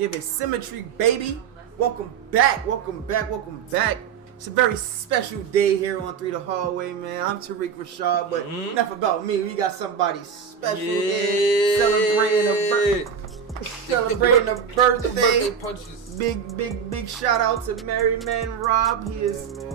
Give it symmetry, baby. Welcome back. It's a very special day here on 3 The Hallway, man. I'm Tariq Rashad, but enough about me. We got somebody special here celebrating a birthday. Big shout out to Merry Man Rob. He is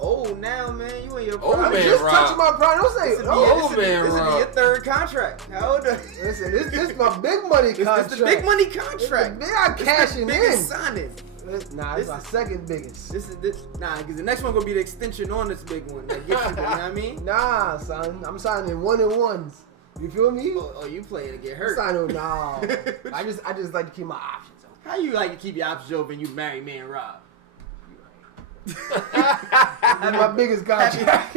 old now, man. You in your prime. Old man just Rob. touching my prime. Don't say old man This Rob. is your third contract. How old are you? Listen, this my big money contract. This the big money contract. I'm cashing in. Biggest signing. Nah, this is my second biggest. Because the next one gonna be the extension on this big one that gets you, you know what I mean? Nah, son, I'm signing 1-and-1s. You feel me? Oh, you playing to get hurt? Nah. I just like to keep my options open. How you like to keep your options open? You married man, Rob. This is my biggest contract.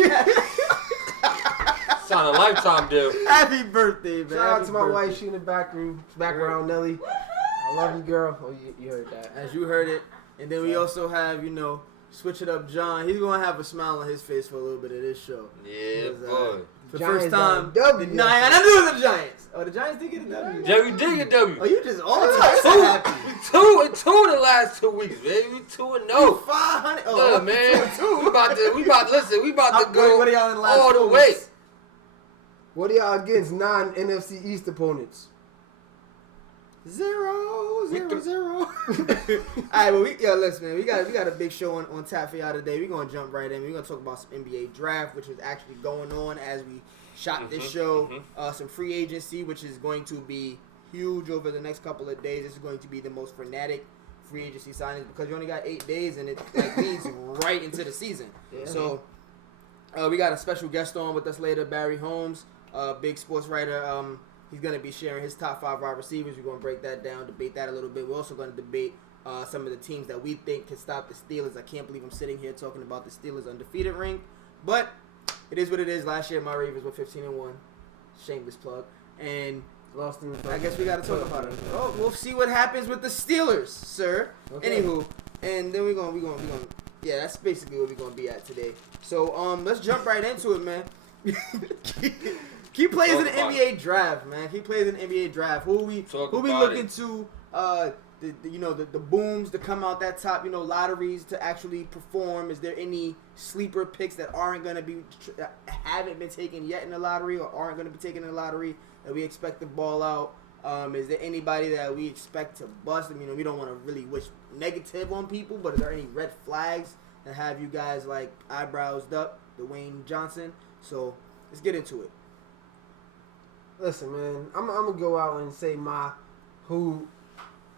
Sign a lifetime deal. Happy birthday, man! Shout out to my wife. She in the background, Nelly. I love you, girl. Oh, you heard that. As you heard it. And then we also have, switch it up, John. He's going to have a smile on his face for a little bit of this show. Yeah, boy. For the Giants first time. got a W. Nah, I knew it was the Giants. Oh, the Giants did get a W. Jerry did get W. Oh, you just all time happy. 2-2 in the last 2 weeks, baby. We 2-0. 500. Oh, man. 2-2. We about to go what are y'all in the last all the 4 way. weeks? What are y'all against non-NFC East opponents? 0. All right, well, listen, man. We got a big show on tap for y'all today. We're gonna jump right in. We're gonna talk about some NBA draft, which is actually going on as we shot this show. Some free agency, which is going to be huge over the next couple of days. This is going to be the most frenetic free agency signings because you only got 8 days and it leads right into the season. Yeah. So we got a special guest on with us later, Barry Holmes, big sports writer. He's going to be sharing his top 5 wide receivers. We're going to break that down, debate that a little bit. We're also going to debate some of the teams that we think can stop the Steelers. I can't believe I'm sitting here talking about the Steelers' undefeated ring. But it is what it is. Last year, my Ravens were 15-1. Shameless plug. And Lost in I guess we got to talk about it. Oh, we'll see what happens with the Steelers, sir. Okay. Anywho, and then we're going to, yeah, that's basically what we're going to be at today. So let's jump right into it, man. Key players in the NBA draft, man. Key players in the NBA draft. Who we looking to? The booms to come out that top. Lotteries to actually perform. Is there any sleeper picks that haven't been taken yet in the lottery or aren't going to be taken in the lottery that we expect to ball out? Is there anybody that we expect to bust? I mean, we don't want to really wish negative on people, but are there any red flags that have you guys like eyebrows up? Dwayne Johnson. So let's get into it. Listen, man, I'm going to go out and say who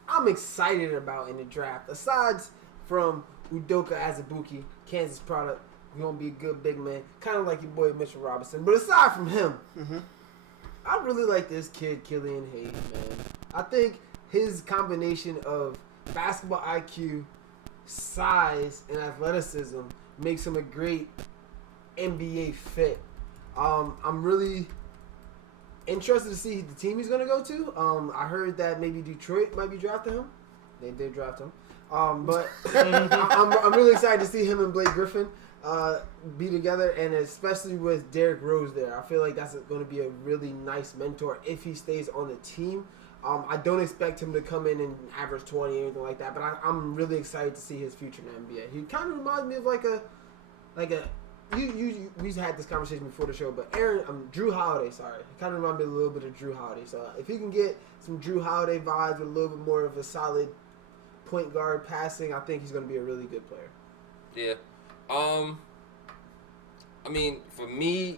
I'm excited about in the draft. Aside from Udoka Azubuike, Kansas product, going to be a good big man, kind of like your boy Mitchell Robinson. But aside from him, I really like this kid, Killian Hayes, man. I think his combination of basketball IQ, size, and athleticism makes him a great NBA fit. I'm really interested to see the team he's going to go to. I heard that maybe Detroit might be drafting him. They did draft him. But I'm really excited to see him and Blake Griffin be together, and especially with Derrick Rose there. I feel like that's going to be a really nice mentor if he stays on the team. I don't expect him to come in and average 20 or anything like that, but I'm really excited to see his future in the NBA. He kind of reminds me of we had this conversation before the show, but Drew Holiday, sorry. It kind of reminds me a little bit of Drew Holiday. So if he can get some Drew Holiday vibes with a little bit more of a solid point guard passing, I think he's going to be a really good player. Yeah. I mean, for me,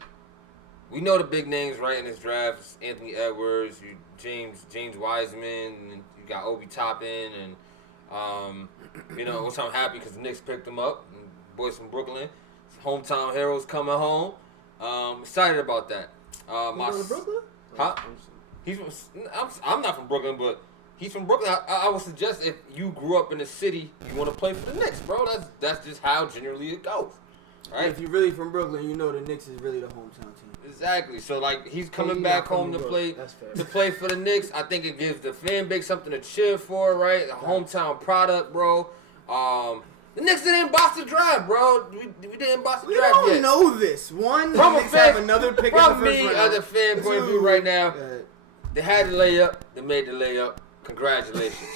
we know the big names right in this draft. It's Anthony Edwards, James Wiseman, and you got Obi Toppin, and which I'm happy because the Knicks picked him up. And boys from Brooklyn. Hometown heroes coming home. Excited about that. From Brooklyn? Huh? I'm not from Brooklyn, but he's from Brooklyn. I would suggest if you grew up in the city, you want to play for the Knicks, bro. That's just how generally it goes. Right? If you're really from Brooklyn, you know the Knicks is really the hometown team. Exactly. So he's coming back home to play for the Knicks. I think it gives the fan base something to cheer for, right? A hometown product, bro. The Knicks didn't box the draft, bro. We didn't box the draft yet. We don't know this. One, the From Knicks have another pick in the from first me, round. as a fan point of view right now, they had the layup. They made the layup. Congratulations.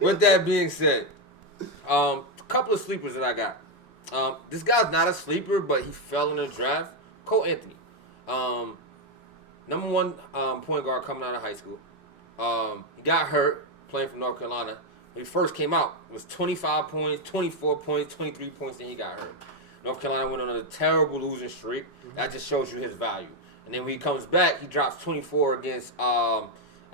With that being said, a couple of sleepers that I got. This guy's not a sleeper, but he fell in the draft. Cole Anthony. Number one point guard coming out of high school. He got hurt playing for North Carolina. When he first came out, it was 25 points, 24 points, 23 points, then he got hurt. North Carolina went on a terrible losing streak. That just shows you his value. And then when he comes back, he drops 24 against, I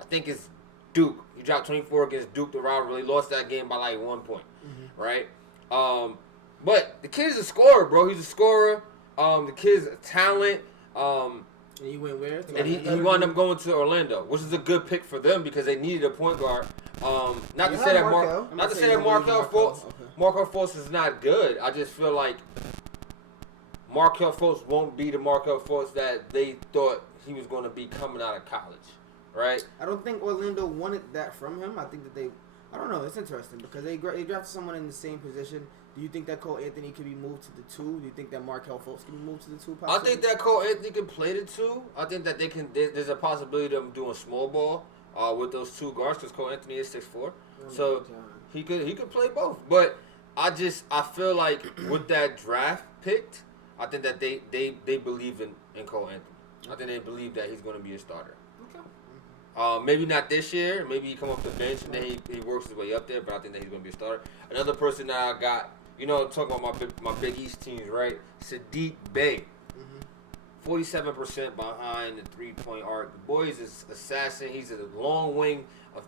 think it's Duke. He dropped 24 against Duke. The rivalry lost that game by like 1 point, right? But the kid's a scorer, bro. He's a scorer. The kid's a talent. And he went where? And he wound up going to Orlando, which is a good pick for them because they needed a point guard. Not to say that Markelle Fultz is not good. I just feel like Markelle Fultz won't be the Markelle Fultz that they thought he was going to be coming out of college, right? I don't think Orlando wanted that from him. I think that I don't know. It's interesting because they drafted someone in the same position. Do you think that Cole Anthony could be moved to the 2? Do you think that Markelle Fultz can be moved to the 2? Possibly? I think that Cole Anthony can play the 2. I think that they can. There's a possibility of them doing small ball with those two guards because Cole Anthony is 6'4", so he could play both. But I feel like with that draft picked, I think that they believe in Cole Anthony. I think they believe that he's going to be a starter. Okay. Maybe not this year. Maybe he come off the bench and then he works his way up there. But I think that he's going to be a starter. Another person that I got. Talking about my Big East teams, right? Sadiq Bey. 47% behind the three-point arc. The boy is an assassin. He's a long wing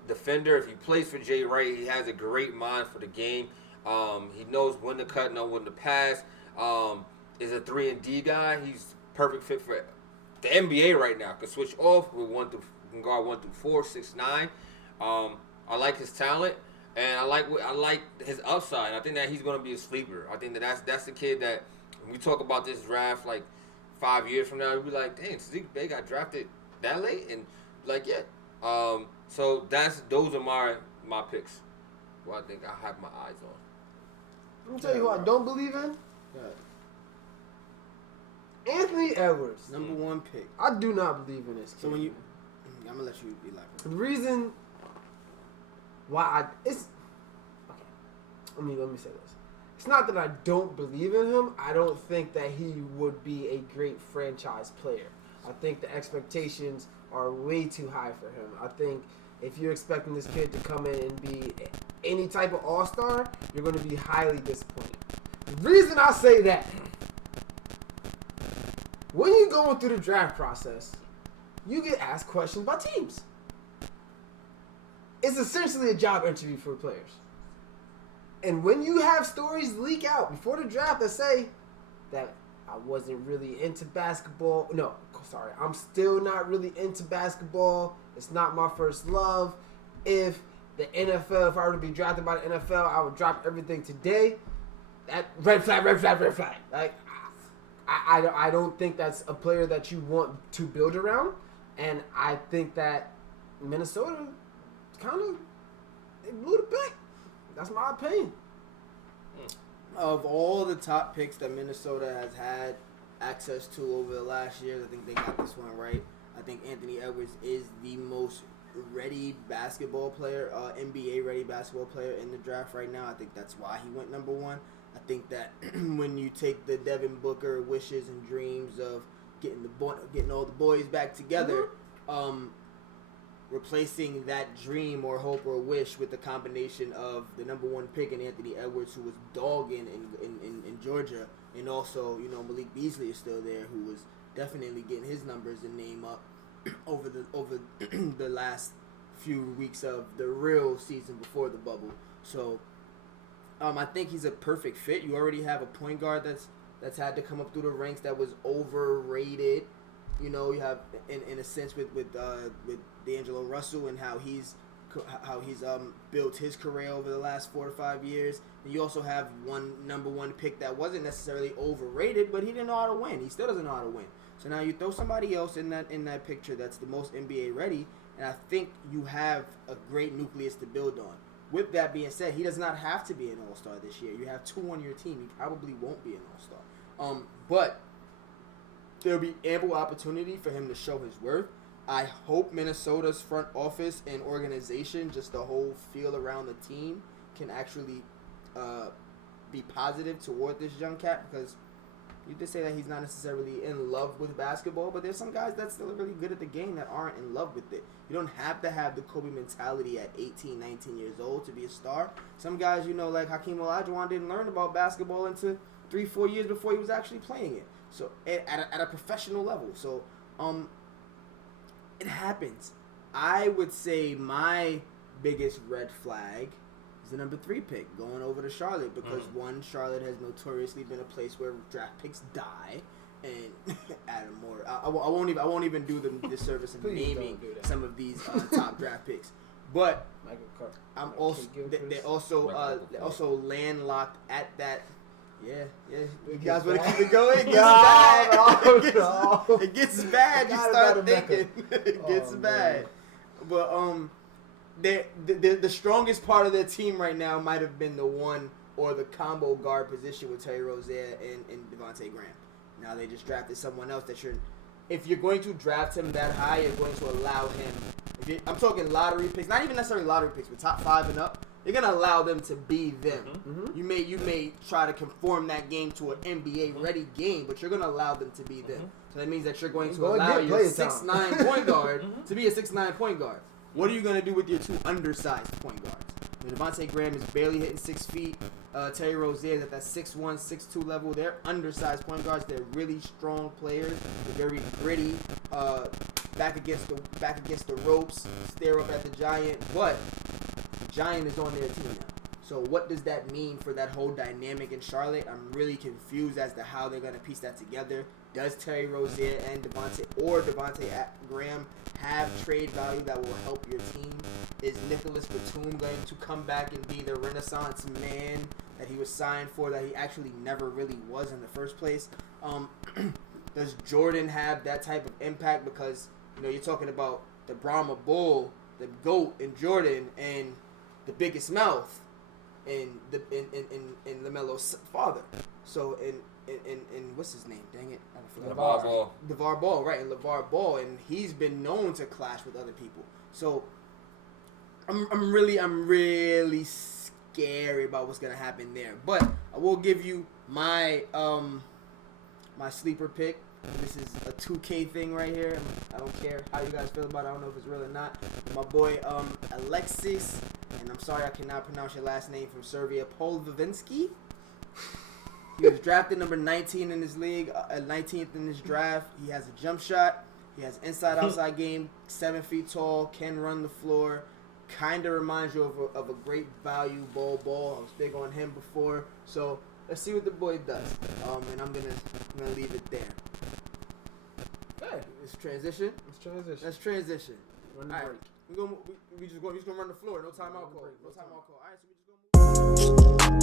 defender. If he plays for Jay Wright, he has a great mind for the game. He knows when to cut, know when to pass. Is a 3-and-D guy. He's perfect fit for the NBA right now. Could switch off with can guard 1 through 4, 6'9". I like his talent. And I like his upside. I think that he's going to be a sleeper. I think that's the kid that when we talk about this draft like 5 years from now, we'll be like, dang, Sadiq Bey got drafted that late, and like yeah. So those are my picks. Who I think I have my eyes on. Let me tell you who I don't believe in. Anthony Edwards, number 1 pick. I do not believe in this kid. So I'm gonna let you elaborate. The reason why let me say this. It's not that I don't believe in him. I don't think that he would be a great franchise player. I think the expectations are way too high for him. I think if you're expecting this kid to come in and be any type of all-star, you're going to be highly disappointed. The reason I say that, when you're going through the draft process, you get asked questions by teams. It's essentially a job interview for players. And when you have stories leak out before the draft that say that I wasn't really into basketball. No, sorry. I'm still not really into basketball. It's not my first love. If the NFL, if I were to be drafted by the NFL, I would drop everything today. That red flag. Like, I don't think that's a player that you want to build around. And I think that Minnesota they blew the pick. That's my opinion. Of all the top picks that Minnesota has had access to over the last years, I think they got this one right. I think Anthony Edwards is the most ready basketball player, NBA ready basketball player in the draft right now. I think that's why he went number 1. I think that when you take the Devin Booker wishes and dreams of getting all the boys back together, replacing that dream or hope or wish with the combination of the number 1 pick in Anthony Edwards, who was dogging in Georgia, and also Malik Beasley is still there, who was definitely getting his numbers and name up over the last few weeks of the real season before the bubble. So I think he's a perfect fit. You already have a point guard that's had to come up through the ranks that was overrated. You have in a sense with D'Angelo Russell and how he's built his career over the last 4 to 5 years. And you also have one number 1 pick that wasn't necessarily overrated, but he didn't know how to win. He still doesn't know how to win. So now you throw somebody else in that picture that's the most NBA ready, and I think you have a great nucleus to build on. With that being said, he does not have to be an all-star this year. You have 2 on your team. He probably won't be an all-star. But there'll be ample opportunity for him to show his worth. I hope Minnesota's front office and organization, just the whole feel around the team, can actually be positive toward this young cat, because you did say that he's not necessarily in love with basketball, but there's some guys that's still really good at the game that aren't in love with it. You don't have to have the Kobe mentality at 18, 19 years old to be a star. Some guys, like Hakeem Olajuwon, didn't learn about basketball until 3-4 years before he was actually playing it. So at a professional level. So it happens. I would say my biggest red flag is the number 3 pick going over to Charlotte, because one, Charlotte has notoriously been a place where draft picks die, and Adam Moore. I won't even do them the disservice of naming some of these top draft picks, but I'm also they're also landlocked at that. Yeah. You guys want to keep it going? It gets bad. It gets bad. You start thinking. It gets bad. But the strongest part of their team right now might have been the one or the combo guard position with Terry Rozier and Devontae Graham. Now they just drafted someone else that if you're going to draft him that high, you're going to allow him. I'm talking lottery picks, not even necessarily lottery picks, but top 5 and up. You're gonna allow them to be them. You may try to conform that game to an NBA ready game, but you're gonna allow them to be them. So that means that you're going to allow your 6'9" point guard to be a 6'9" point guard. What are you gonna do with your 2 undersized point guards? Devontae Graham is barely hitting 6 feet. Terry Rozier is at that 6'1", 6'2" level. They're undersized point guards. They're really strong players. They're very gritty. Back against the ropes. Stare up at the giant, but Giant is on their team now. So what does that mean for that whole dynamic in Charlotte? I'm really confused as to how they're going to piece that together. Does Terry Rozier and Devontae Graham have trade value that will help your team? Is Nicholas Batum going to come back and be the Renaissance man that he was signed for, that he actually never really was in the first place? Does Jordan have that type of impact? Because you're talking about the Brahma Bull, the GOAT, and Jordan, and the biggest mouth, and LaMelo's father. So and what's his name? Dang it, I forgot. LeVar Ball, right? And LeVar Ball, and he's been known to clash with other people. So I'm really scary about what's gonna happen there. But I will give you my my sleeper pick. This is a 2K thing right here. I don't care how you guys feel about it. I don't know if it's real or not. My boy Alexis, and I'm sorry I cannot pronounce your last name, from Serbia, Polvinsky. He was drafted number 19 in his league, 19th in his draft. He has a jump shot. He has inside-outside game, 7 feet tall, can run the floor. Kind of reminds you of a great value ball. I was big on him before. So let's see what the boy does. And I'm gonna leave it there. Okay, let's transition. Let's transition. Run the break. We just gonna run the floor. No timeout call. All right, so we just gonna move.